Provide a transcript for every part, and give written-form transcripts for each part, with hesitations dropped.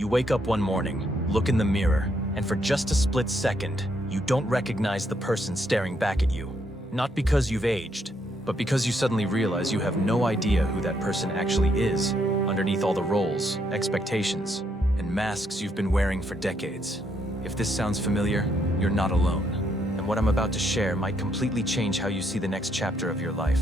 You wake up one morning, look in the mirror, and for just a split second, you don't recognize the person staring back at you. Not because you've aged, but because you suddenly realize you have no idea who that person actually is, underneath all the roles, expectations, and masks you've been wearing for decades. If this sounds familiar, you're not alone. And what I'm about to share might completely change how you see the next chapter of your life.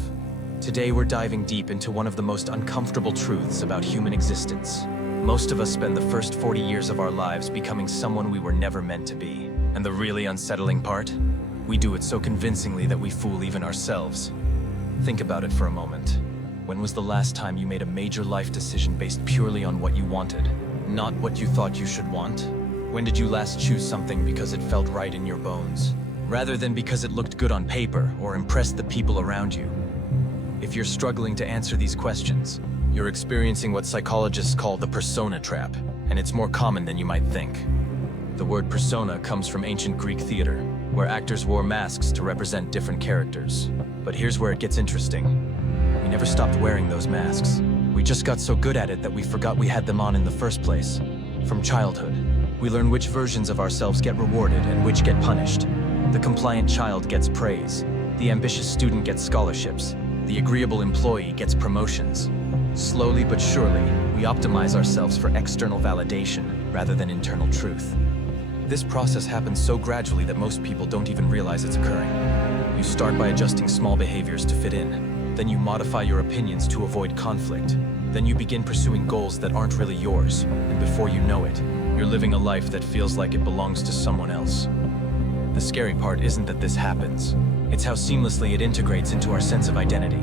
Today we're diving deep into one of the most uncomfortable truths about human existence. Most of us spend the first 40 years of our lives becoming someone we were never meant to be. And the really unsettling part? We do it so convincingly that we fool even ourselves. Think about it for a moment. When was the last time you made a major life decision based purely on what you wanted, not what you thought you should want? When did you last choose something because it felt right in your bones, rather than because it looked good on paper or impressed the people around you? If you're struggling to answer these questions, you're experiencing what psychologists call the persona trap, and it's more common than you might think. The word persona comes from ancient Greek theater, where actors wore masks to represent different characters. But here's where it gets interesting. We never stopped wearing those masks. We just got so good at it that we forgot we had them on in the first place. From childhood, we learn which versions of ourselves get rewarded and which get punished. The compliant child gets praise. The ambitious student gets scholarships. The agreeable employee gets promotions. Slowly but surely, we optimize ourselves for external validation rather than internal truth. This process happens so gradually that most people don't even realize it's occurring. You start by adjusting small behaviors to fit in. Then you modify your opinions to avoid conflict. Then you begin pursuing goals that aren't really yours. And before you know it, you're living a life that feels like it belongs to someone else. The scary part isn't that this happens. It's how seamlessly it integrates into our sense of identity.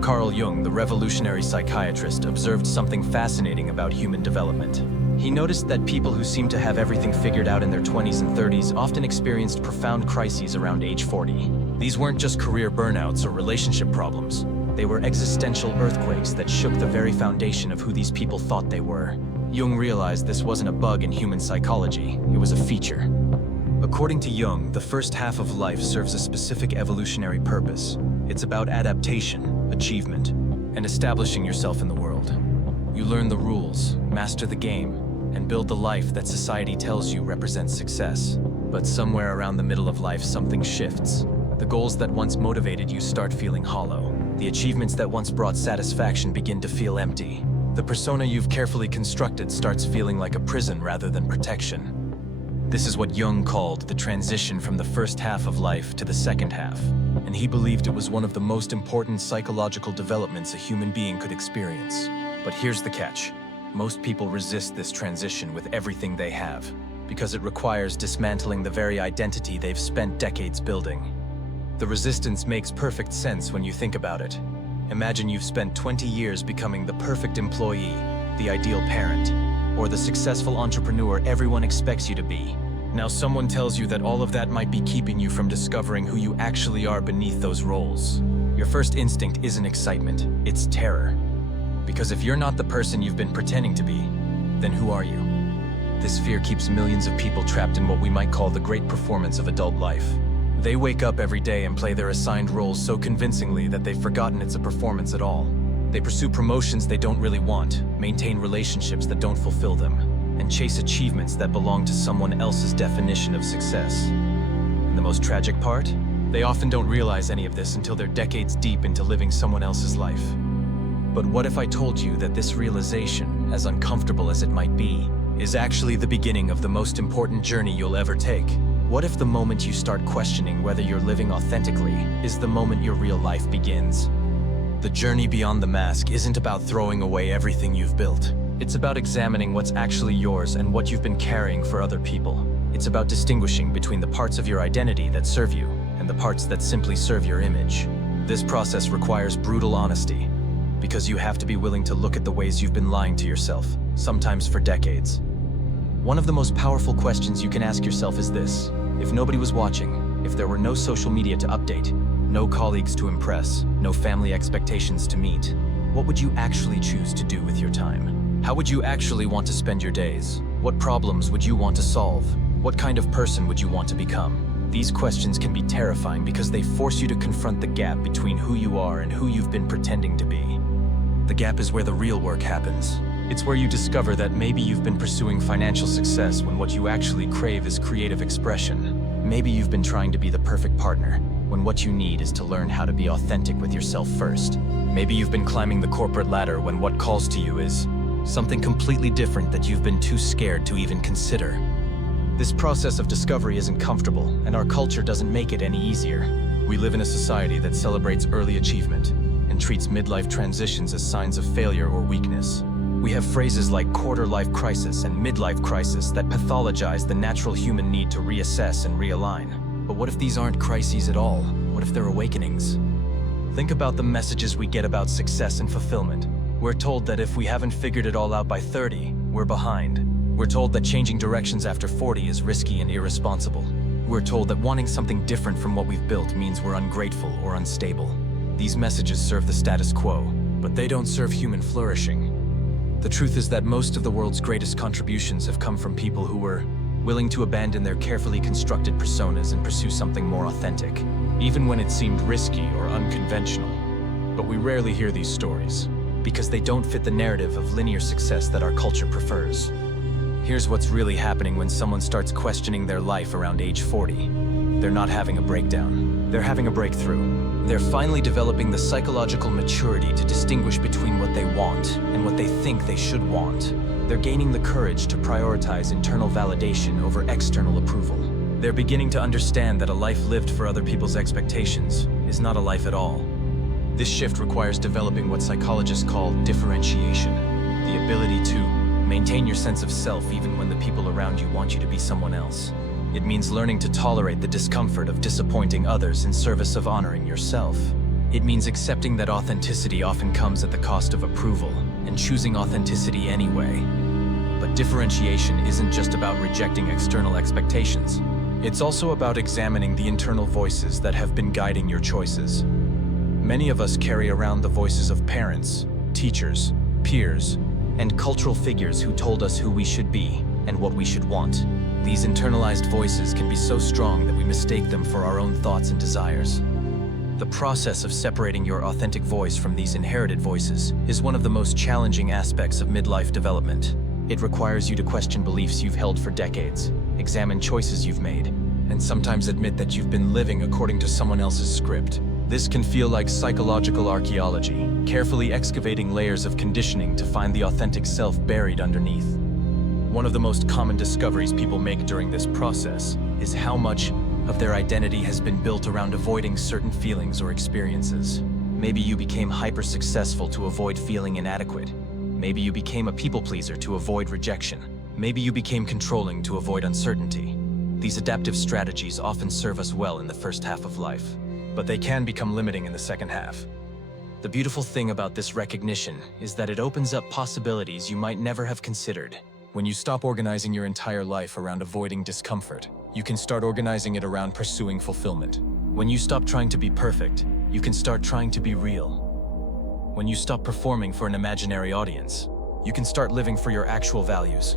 Carl Jung, the revolutionary psychiatrist, observed something fascinating about human development. He noticed that people who seemed to have everything figured out in their 20s and 30s often experienced profound crises around age 40. These weren't just career burnouts or relationship problems. They were existential earthquakes that shook the very foundation of who these people thought they were. Jung realized this wasn't a bug in human psychology, it was a feature. According to Jung, the first half of life serves a specific evolutionary purpose. It's about adaptation, achievement, and establishing yourself in the world. You learn the rules, master the game, and build the life that society tells you represents success. But somewhere around the middle of life, something shifts. The goals that once motivated you start feeling hollow. The achievements that once brought satisfaction begin to feel empty. The persona you've carefully constructed starts feeling like a prison rather than protection. This is what Jung called the transition from the first half of life to the second half, and he believed it was one of the most important psychological developments a human being could experience. But here's the catch. Most people resist this transition with everything they have, because it requires dismantling the very identity they've spent decades building. The resistance makes perfect sense when you think about it. Imagine you've spent 20 years becoming the perfect employee, the ideal parent, or the successful entrepreneur everyone expects you to be. Now someone tells you that all of that might be keeping you from discovering who you actually are beneath those roles. Your first instinct isn't excitement, it's terror. Because if you're not the person you've been pretending to be, then who are you? This fear keeps millions of people trapped in what we might call the great performance of adult life. They wake up every day and play their assigned roles so convincingly that they've forgotten it's a performance at all. They pursue promotions they don't really want, maintain relationships that don't fulfill them, and chase achievements that belong to someone else's definition of success. And the most tragic part? They often don't realize any of this until they're decades deep into living someone else's life. But what if I told you that this realization, as uncomfortable as it might be, is actually the beginning of the most important journey you'll ever take? What if the moment you start questioning whether you're living authentically is the moment your real life begins? The journey beyond the mask isn't about throwing away everything you've built. It's about examining what's actually yours and what you've been carrying for other people. It's about distinguishing between the parts of your identity that serve you and the parts that simply serve your image. This process requires brutal honesty, because you have to be willing to look at the ways you've been lying to yourself, sometimes for decades. One of the most powerful questions you can ask yourself is this: if nobody was watching, if there were no social media to update, no colleagues to impress, no family expectations to meet, what would you actually choose to do with your time? How would you actually want to spend your days? What problems would you want to solve? What kind of person would you want to become? These questions can be terrifying because they force you to confront the gap between who you are and who you've been pretending to be. The gap is where the real work happens. It's where you discover that maybe you've been pursuing financial success when what you actually crave is creative expression. Maybe you've been trying to be the perfect partner when what you need is to learn how to be authentic with yourself first. Maybe you've been climbing the corporate ladder when what calls to you is something completely different that you've been too scared to even consider. This process of discovery isn't comfortable, and our culture doesn't make it any easier. We live in a society that celebrates early achievement and treats midlife transitions as signs of failure or weakness. We have phrases like quarter-life crisis and midlife crisis that pathologize the natural human need to reassess and realign. But what if these aren't crises at all? What if they're awakenings? Think about the messages we get about success and fulfillment. We're told that if we haven't figured it all out by 30, we're behind. We're told that changing directions after 40 is risky and irresponsible. We're told that wanting something different from what we've built means we're ungrateful or unstable. These messages serve the status quo, but they don't serve human flourishing. The truth is that most of the world's greatest contributions have come from people who were willing to abandon their carefully constructed personas and pursue something more authentic, even when it seemed risky or unconventional. But we rarely hear these stories, because they don't fit the narrative of linear success that our culture prefers. Here's what's really happening when someone starts questioning their life around age 40. They're not having a breakdown. They're having a breakthrough. They're finally developing the psychological maturity to distinguish between what they want and what they think they should want. They're gaining the courage to prioritize internal validation over external approval. They're beginning to understand that a life lived for other people's expectations is not a life at all. This shift requires developing what psychologists call differentiation, the ability to maintain your sense of self even when the people around you want you to be someone else. It means learning to tolerate the discomfort of disappointing others in service of honoring yourself. It means accepting that authenticity often comes at the cost of approval and choosing authenticity anyway. But differentiation isn't just about rejecting external expectations. It's also about examining the internal voices that have been guiding your choices. Many of us carry around the voices of parents, teachers, peers, and cultural figures who told us who we should be and what we should want. These internalized voices can be so strong that we mistake them for our own thoughts and desires. The process of separating your authentic voice from these inherited voices is one of the most challenging aspects of midlife development. It requires you to question beliefs you've held for decades, examine choices you've made, and sometimes admit that you've been living according to someone else's script. This can feel like psychological archaeology, carefully excavating layers of conditioning to find the authentic self buried underneath. One of the most common discoveries people make during this process is how much of their identity has been built around avoiding certain feelings or experiences. Maybe you became hyper-successful to avoid feeling inadequate. Maybe you became a people-pleaser to avoid rejection. Maybe you became controlling to avoid uncertainty. These adaptive strategies often serve us well in the first half of life, but they can become limiting in the second half. The beautiful thing about this recognition is that it opens up possibilities you might never have considered. When you stop organizing your entire life around avoiding discomfort, you can start organizing it around pursuing fulfillment. When you stop trying to be perfect, you can start trying to be real. When you stop performing for an imaginary audience, you can start living for your actual values.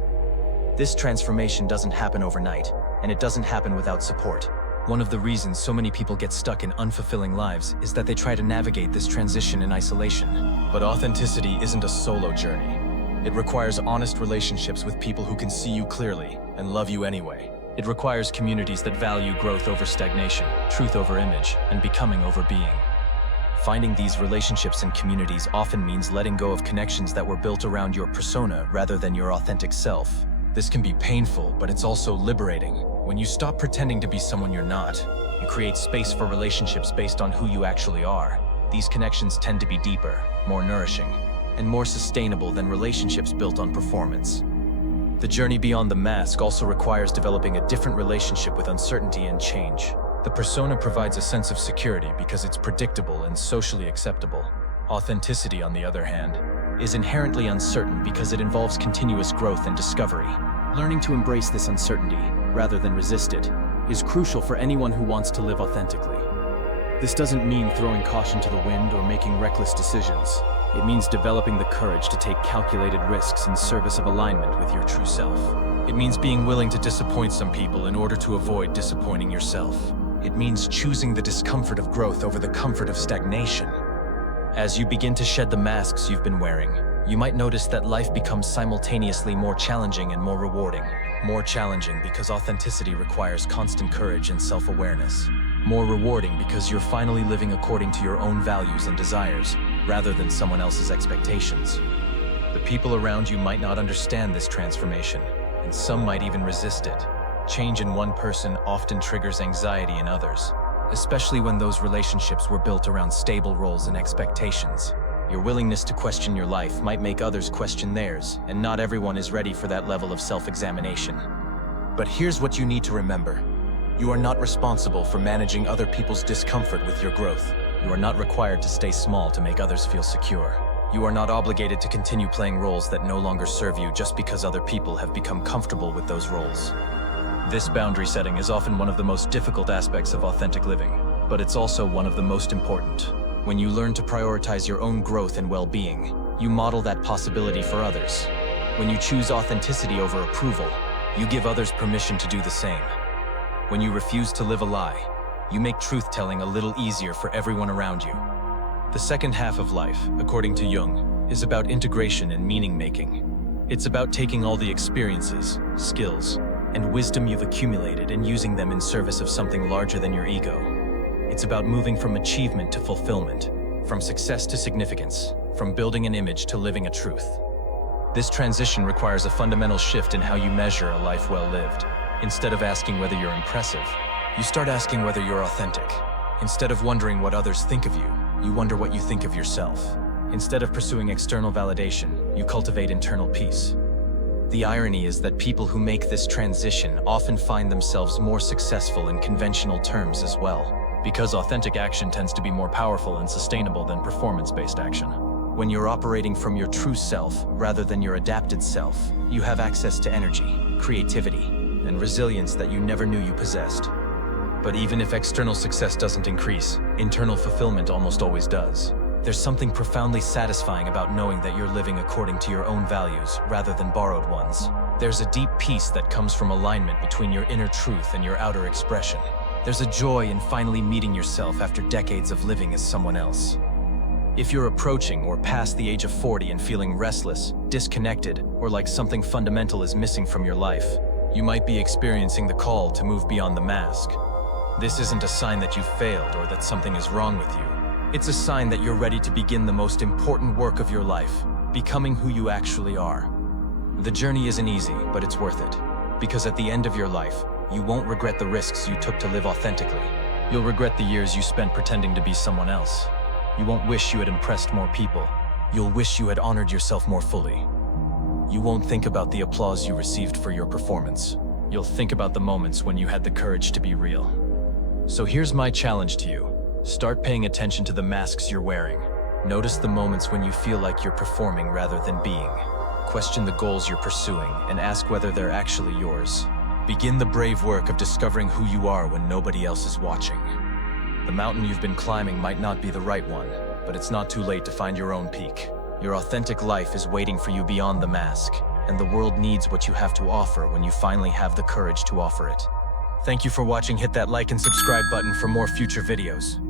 This transformation doesn't happen overnight, and it doesn't happen without support. One of the reasons so many people get stuck in unfulfilling lives is that they try to navigate this transition in isolation. But authenticity isn't a solo journey. It requires honest relationships with people who can see you clearly and love you anyway. It requires communities that value growth over stagnation, truth over image, and becoming over being. Finding these relationships and communities often means letting go of connections that were built around your persona rather than your authentic self. This can be painful, but it's also liberating. When you stop pretending to be someone you're not, you create space for relationships based on who you actually are. These connections tend to be deeper, more nourishing, and more sustainable than relationships built on performance. The journey beyond the mask also requires developing a different relationship with uncertainty and change. The persona provides a sense of security because it's predictable and socially acceptable. Authenticity, on the other hand, is inherently uncertain because it involves continuous growth and discovery. Learning to embrace this uncertainty, rather than resist it, is crucial for anyone who wants to live authentically. This doesn't mean throwing caution to the wind or making reckless decisions. It means developing the courage to take calculated risks in service of alignment with your true self. It means being willing to disappoint some people in order to avoid disappointing yourself. It means choosing the discomfort of growth over the comfort of stagnation. As you begin to shed the masks you've been wearing, you might notice that life becomes simultaneously more challenging and more rewarding. More challenging because authenticity requires constant courage and self-awareness. More rewarding because you're finally living according to your own values and desires, rather than someone else's expectations. The people around you might not understand this transformation, and some might even resist it. Change in one person often triggers anxiety in others, especially when those relationships were built around stable roles and expectations. Your willingness to question your life might make others question theirs, and not everyone is ready for that level of self-examination. But here's what you need to remember. You are not responsible for managing other people's discomfort with your growth. You are not required to stay small to make others feel secure. You are not obligated to continue playing roles that no longer serve you just because other people have become comfortable with those roles. This boundary setting is often one of the most difficult aspects of authentic living, but it's also one of the most important. When you learn to prioritize your own growth and well-being, you model that possibility for others. When you choose authenticity over approval, you give others permission to do the same. When you refuse to live a lie, you make truth-telling a little easier for everyone around you. The second half of life, according to Jung, is about integration and meaning-making. It's about taking all the experiences, skills, and wisdom you've accumulated and using them in service of something larger than your ego. It's about moving from achievement to fulfillment, from success to significance, from building an image to living a truth. This transition requires a fundamental shift in how you measure a life well lived. Instead of asking whether you're impressive, you start asking whether you're authentic. Instead of wondering what others think of you, you wonder what you think of yourself. Instead of pursuing external validation, you cultivate internal peace. The irony is that people who make this transition often find themselves more successful in conventional terms as well, because authentic action tends to be more powerful and sustainable than performance-based action. When you're operating from your true self rather than your adapted self, you have access to energy, creativity, and resilience that you never knew you possessed. But even if external success doesn't increase, internal fulfillment almost always does. There's something profoundly satisfying about knowing that you're living according to your own values rather than borrowed ones. There's a deep peace that comes from alignment between your inner truth and your outer expression. There's a joy in finally meeting yourself after decades of living as someone else. If you're approaching or past the age of 40 and feeling restless, disconnected, or like something fundamental is missing from your life, you might be experiencing the call to move beyond the mask. This isn't a sign that you've failed or that something is wrong with you. It's a sign that you're ready to begin the most important work of your life, becoming who you actually are. The journey isn't easy, but it's worth it. Because at the end of your life, you won't regret the risks you took to live authentically. You'll regret the years you spent pretending to be someone else. You won't wish you had impressed more people. You'll wish you had honored yourself more fully. You won't think about the applause you received for your performance. You'll think about the moments when you had the courage to be real. So here's my challenge to you. Start paying attention to the masks you're wearing. Notice the moments when you feel like you're performing rather than being. Question the goals you're pursuing and ask whether they're actually yours. Begin the brave work of discovering who you are when nobody else is watching. The mountain you've been climbing might not be the right one, but it's not too late to find your own peak. Your authentic life is waiting for you beyond the mask, and the world needs what you have to offer when you finally have the courage to offer it. Thank you for watching. Hit that like and subscribe button for more future videos.